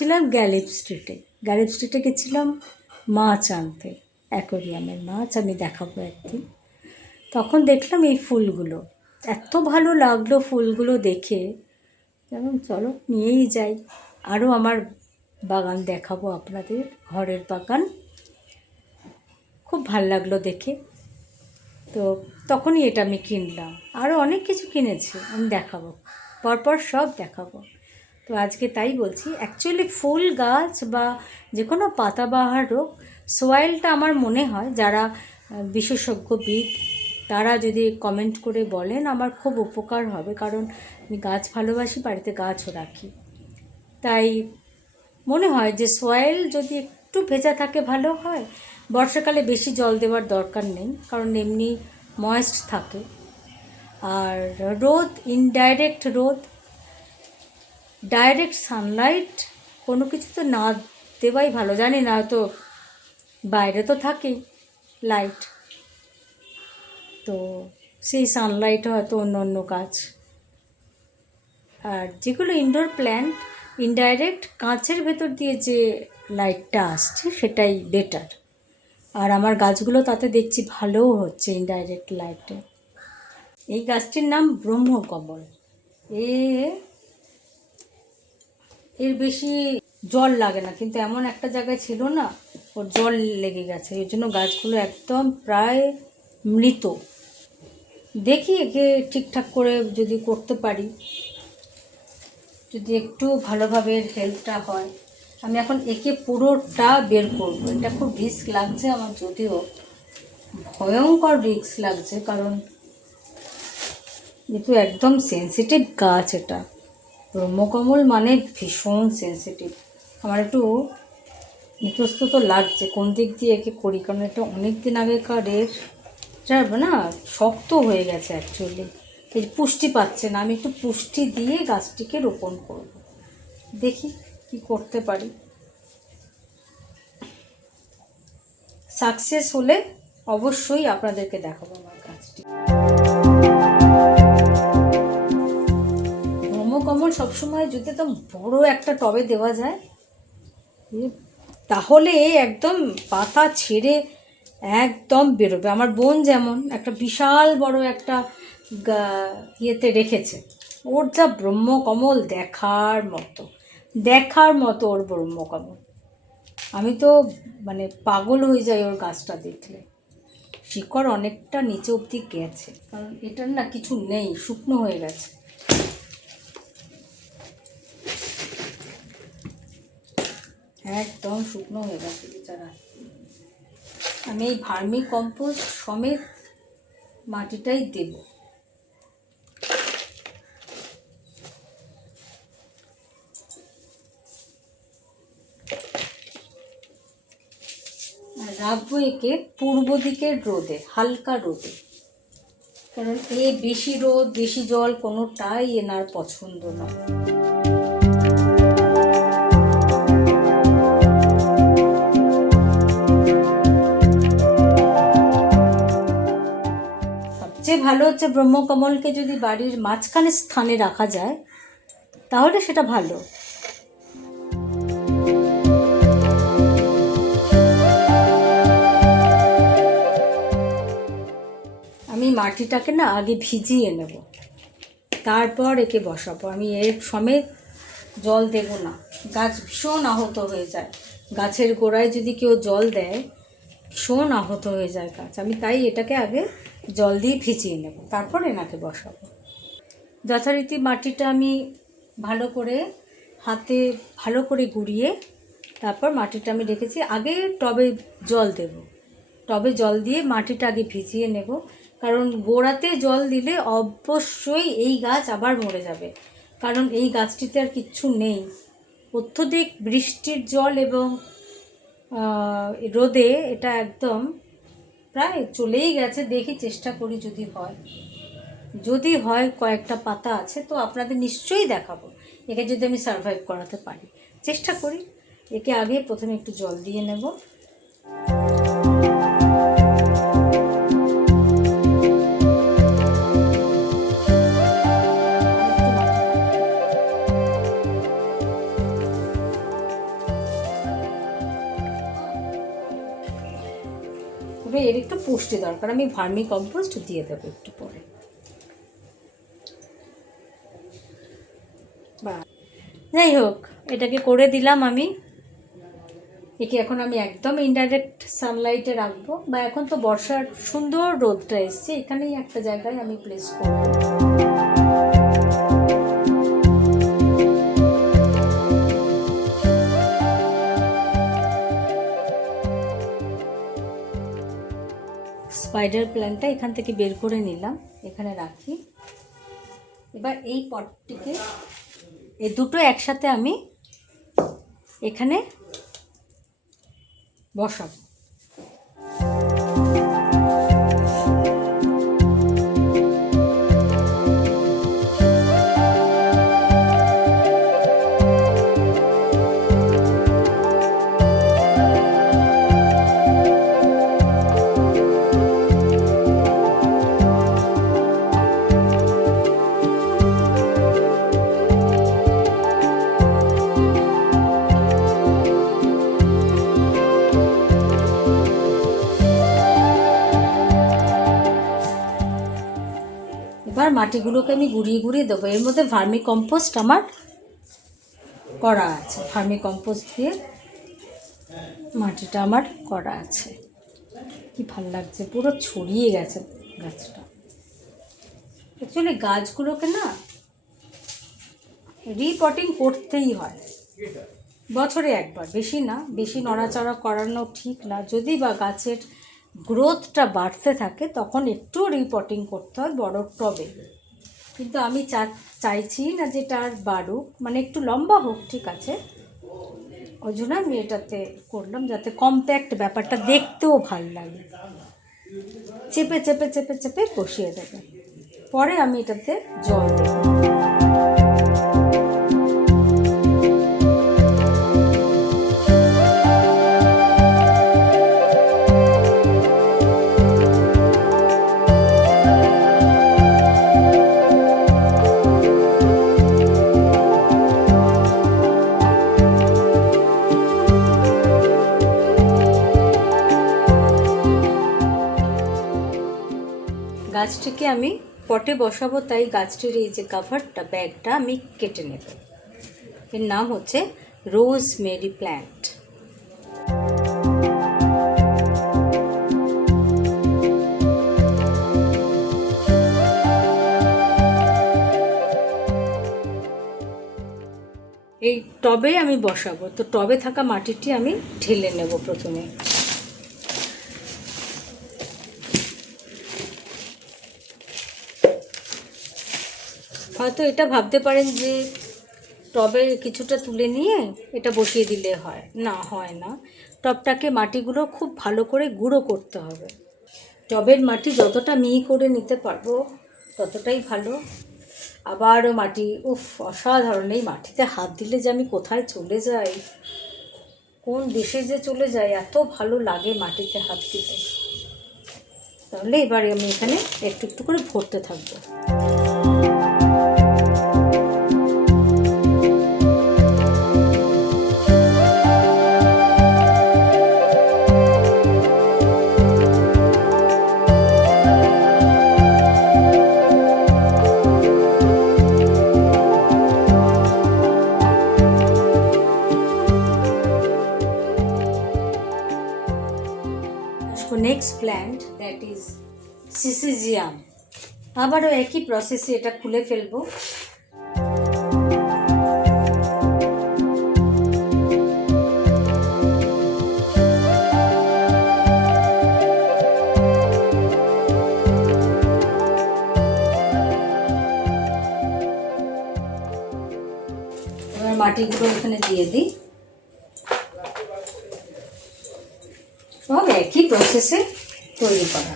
গেছিলাম গ্যালিপ স্ট্রিটে গেছিলাম মাছ আনতে, অ্যাকোরিয়ামের মাছ আমি দেখাবো একদিন। তখন দেখলাম এই ফুলগুলো, এত ভালো লাগলো ফুলগুলো দেখে, যেমন চলো নিয়েই যাই। আরও আমার বাগান দেখাবো আপনাদের, ঘরের বাগান, খুব ভাল লাগলো দেখে। তো তখনই এটা আমি কিনলাম, আরও অনেক কিছু কিনেছি, আমি দেখাবো, পরপর সব দেখাবো। তো আজকে তাই বলছি, অ্যাকচুয়ালি ফুল গাছ বা যে কোনো পাতাবাহার হোক, সোয়েলটা আমার মনে হয় যারা বিশেষজ্ঞবিদ তারা যদি কমেন্ট করে বলেন আমার খুব উপকার হবে, কারণ আমি গাছ ভালোবাসি, বাড়িতে গাছও রাখি। তাই মনে হয় যে সয়েল যদি একটু ভেজা থাকে ভালো হয়। বর্ষাকালে বেশি জল দেওয়ার দরকার নেই, কারণ এমনি ময়েস্ট থাকে। আর রোদ, ইনডাইরেক্ট রোদ, ডাইরেক্ট সানলাইট কোনো কিছু তো না দেওয়াই ভালো। জানি না, হয়তো বাইরে তো থাকেই লাইট, তো সেই সানলাইট হয়তো অন্য অন্য গাছ। আর যেগুলো ইনডোর প্ল্যান্ট, ইনডাইরেক্ট কাঁচের ভেতর দিয়ে যে লাইটটা আসছে সেটাই বেটার। আর আমার গাছগুলো তাতে দেখছি ভালোও হচ্ছে ইনডাইরেক্ট লাইটে। এই গাছটির নাম ব্রহ্মকমল। এর বেশি জল লাগে না, কিন্তু এমন একটা জায়গায় ছিল না, ওর জল লেগে গেছে, এর জন্য গাছগুলো একদম প্রায় মৃত। দেখি একে ঠিকঠাক করে যদি করতে পারি, যদি একটু ভালোভাবে হেল্পটা হয়। আমি এখন একে পুরোটা বের করবো, এটা খুব রিস্ক লাগছে আমার, যদিও ভয়ঙ্কর রিস্ক লাগছে, কারণ যেহেতু একদম সেন্সিটিভ গাছ, এটা ব্রহ্মকমল মানে ভীষণ সেন্সিটিভ। আমার একটু ইতস্তত লাগছে কোন দিক দিয়ে একে করি, কারণ এটা অনেক দিন আগেকার এটা না শক্ত হয়ে গেছে অ্যাকচুয়ালি, এই পুষ্টি পাচ্ছে না। আমি একটু পুষ্টি দিয়ে গাছটিকে রোপণ করব, দেখি কি করতে পারি। সাকসেস হলে অবশ্যই আপনাদেরকে দেখাবো আমার গাছটি। ব্রহ্মকমল সবসময় যদি একদম বড় একটা টবে দেওয়া যায়, তাহলে একদম পাতা ছেড়ে একদম বেরোবে। আমার বোন যেমন একটা বিশাল বড় একটা ইয়েতে রেখেছে, ওর যা ব্রহ্মকমল দেখার মতো ওর ব্রহ্মকমল। আমি তো মানে পাগল হয়ে যাই ওর গাছটা দেখলে। শিকড় অনেকটা নিচে অবধি গেছে, কারণ এটার না কিছু নেই, শুকনো হয়ে গেছে। একদম শুকনো হয়ে গেছে বেচারা। আমি এই ভার্মি কম্পোস্ট সমেত মাটিটাই দেব। আর রাখবো একে পূর্ব দিকের রোদে, হালকা রোদে, কারণ বেশি রোদ বেশি জল কোনোটাই এনার পছন্দ নয়। সবচেয়ে ভালো হচ্ছে ব্রহ্মকমলকে যদি বাড়ির মাঝখানে স্থানে রাখা যায় তাহলে সেটা ভালো। আমি মাটিটাকে না আগে ভিজিয়ে নেব, তারপর একে বসাবো। আমি এর সমেত জল দেব না, গাছ ভীষণ আহত হয়ে যায়। গাছের গোড়ায় যদি কেউ জল দেয় ভীষণ আহত হয়ে যায় গাছ। আমি তাই এটাকে আগে জল দিয়ে ভিজিয়ে নেব, তারপর এনাকে বসাবো। যথারীতি মাটিটা আমি ভালো করে হাতে ভালো করে গুঁড়িয়ে তারপর মাটিটা আমি রেখেছি। আগে টবে জল দেব, টবে জল দিয়ে মাটিটা আগে ভিজিয়ে নেব, কারণ গোড়াতে জল দিলে অবশ্যই এই গাছ আবার মরে যাবে, কারণ এই গাছটিতে আর কিচ্ছু নেই। অত্যধিক বৃষ্টির জল এবং রোদে এটা একদম প্রায় চলেই গেছে। দেখি চেষ্টা করি, যদি হয় কয়েকটা পাতা আছে তো আপনাদের নিশ্চয়ই দেখাবো, একে যদি আমি সারভাইভ করাতে পারি। চেষ্টা করি। একে আগে প্রথমে একটু জল দিয়ে নেব। পুষ্টি দরকার। আমি ভার্মি কম্পোস্ট দিয়ে দেবো একটু পরে। বা যাই হোক, এটাকে করে দিলাম আমি। একে এখন আমি একদম ইনডাইরেক্ট সানলাইটে রাখবো, বা এখন তো বর্ষার সুন্দর রোদটা এসছে, এখানেই একটা জায়গায় আমি প্লেস করবো। স্পাইডার প্ল্যান্টটা এখান থেকে বের করে নিলাম, এখানে রাখি। এবার এই পটটিকে, এই দুটো একসাথে আমি এখানে বসাবো। এবার মাটিগুলোকে আমি গুঁড়িয়ে গুঁড়িয়ে দেবো। এর মধ্যে ভার্মি কম্পোস্ট আমার করা আছে, ভার্মি কম্পোস্ট দিয়ে মাটিটা আমার করা আছে। কি ভাল লাগছে, পুরো ছড়িয়ে গেছে গাছটা। অ্যাকচুয়ালি গাছগুলোকে না রিপটিং করতেই হয় বছরে একবার, বেশি না, বেশি নড়াচড়া করানো ঠিক না। যদি বা গাছের গ্রোথটা বাড়তে থাকে তখন একটু রিপটিং করতে হয় বড় টবে। কিন্তু আমি চাইছি না যেটা আর বাড়ুক, মানে একটু লম্বা হোক, ঠিক আছে, ওই জন্য আমি এটাতে করলাম, যাতে কম্প্যাক্ট ব্যাপারটা দেখতেও ভাল লাগে। চেপে চেপে চেপে চেপে বসিয়ে দেবে, পরে আমি এটাতে জল দেব। গাছটিকে আমি পটে বসাবো, তাই গাছটির এই যে কাভারটা, ব্যাগটা আমি কেটে নেব। এর নাম হচ্ছে রোজমেরি প্ল্যান্ট। এই টবে আমি বসাবো, তো টবে থাকা মাটিটি আমি ঢেলে নেব প্রথমে। হয়তো এটা ভাবতে পারেন যে টবে কিছুটা তুলে নিয়ে এটা বসিয়ে দিলে হয়, না, হয় না। টবটাকে, মাটিগুলো খুব ভালো করে গুঁড়ো করতে হবে। টবের মাটি যতটা মিহি করে নিতে পারবো ততটাই ভালো। আবারও মাটি, উফ, অসাধারণ! এই মাটিতে হাত দিলে যে আমি কোথায় চলে যাই, কোন দেশে যে চলে যাই, এত ভালো লাগে মাটিতে হাত দিলে। তাহলে এবারে আমি এখানে একটু একটু করে ভরতে থাকবো। Next plant, that is Syzygium. আবারও একই প্রসেসে এটা খুলে ফেলবো। এবার মাটিগুলো এখানে দিয়ে দিই। সব একই প্রসেসে তৈরি করা।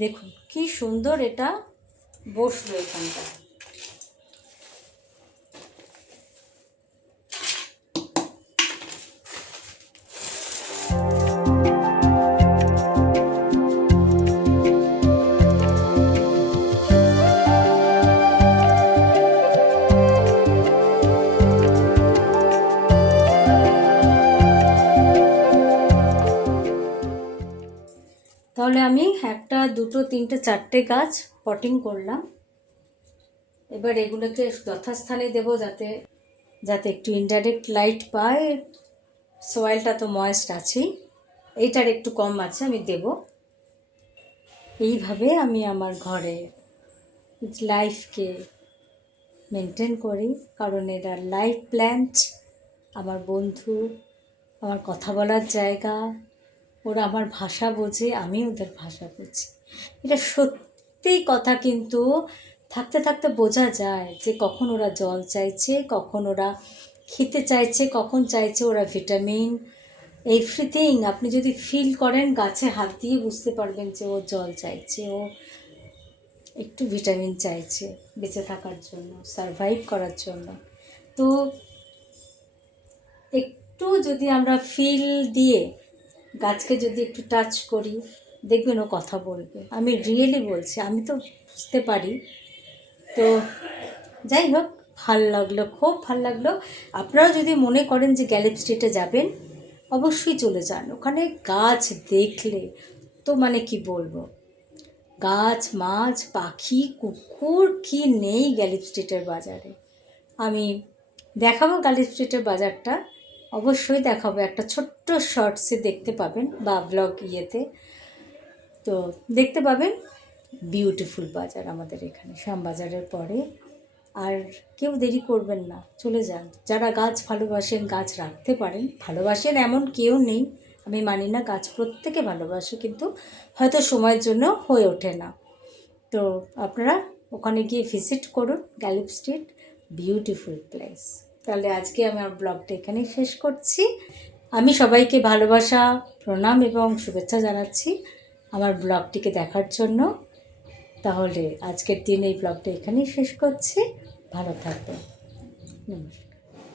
দেখুন কি সুন্দর এটা বসলো এখানটা। আমি 1, 2, 3, 4টে গাছ পটিং করলাম। এবার এগুলোকে যথাস্থানে দেবো যাতে যাতে একটু ইনডাইরেক্ট লাইট পায়। সয়েলটা তো ময়েস্ট আছেই, এইটার একটু কম আছে, আমি দেব। এইভাবে আমি আমার ঘরে লাইফকে মেনটেন করি, কারণ এরা লাইফ প্ল্যান্ট, আমার বন্ধু, আমার কথা বলার জায়গা। ওরা আমার ভাষা বোঝে, আমি ওদের ভাষা বুঝি। এটা সত্যিই কথা, কিন্তু থাকতে থাকতে বোঝা যায় যে কখন ওরা জল চাইছে, কখন ওরা খেতে চাইছে, কখন চাইছে ওরা ভিটামিন। এভরিথিং আপনি যদি ফিল করেন, গাছে হাত দিয়ে বুঝতে পারবেন যে ও জল চাইছে, ও একটু ভিটামিন চাইছে বেঁচে থাকার জন্য, সারভাইভ করার জন্য। তো একটু যদি আমরা ফিল দিয়ে গাছকে যদি একটু টাচ করি, দেখবেন ও কথা বলবে। আমি রিয়েলি বলছি, আমি তো বুঝতে পারি। তো যাই হোক, ভাল লাগলো, খুব ভাল লাগলো। আপনারাও যদি মনে করেন যে গ্যালেপ স্ট্রিটে যাবেন, অবশ্যই চলে যান। ওখানে গাছ দেখলে তো মানে কি বলবো, গাছ, মাছ, পাখি, কুকুর কি নেই গ্যালেপ স্ট্রিটের বাজারে। আমি দেখাবো গ্যালেপ স্ট্রিটের বাজারটা, অবশ্যই দেখাবো। একটা ছোট্ট শর্টসে দেখতে পাবেন, বা ব্লগ ইয়েতে তো দেখতে পাবেন। বিউটিফুল বাজার আমাদের এখানে, শ্যামবাজারের পরে। আর কেউ দেরি করবেন না, চলে যান। যারা গাছ ভালোবাসেন, গাছ রাখতে পারেন, ভালোবাসেন এমন কেউ নেই, আমি মানি না, গাছ প্রত্যেকে ভালোবাসে, কিন্তু হয়তো সময়ের জন্য হয়ে ওঠে না। তো আপনারা ওখানে গিয়ে ভিজিট করুন, গ্যালেপ স্ট্রিট, বিউটিফুল প্লেস। তাহলে আজকে আমার ব্লগটা এখানেই শেষ করছি। আমি সবাইকে ভালোবাসা, প্রণাম এবং শুভেচ্ছা জানাচ্ছি আমার ব্লগটিকে দেখার জন্য। তাহলে আজকের দিন এই ব্লগটা এখানেই শেষ করছি। ভালো থাকবেন, নমস্কার।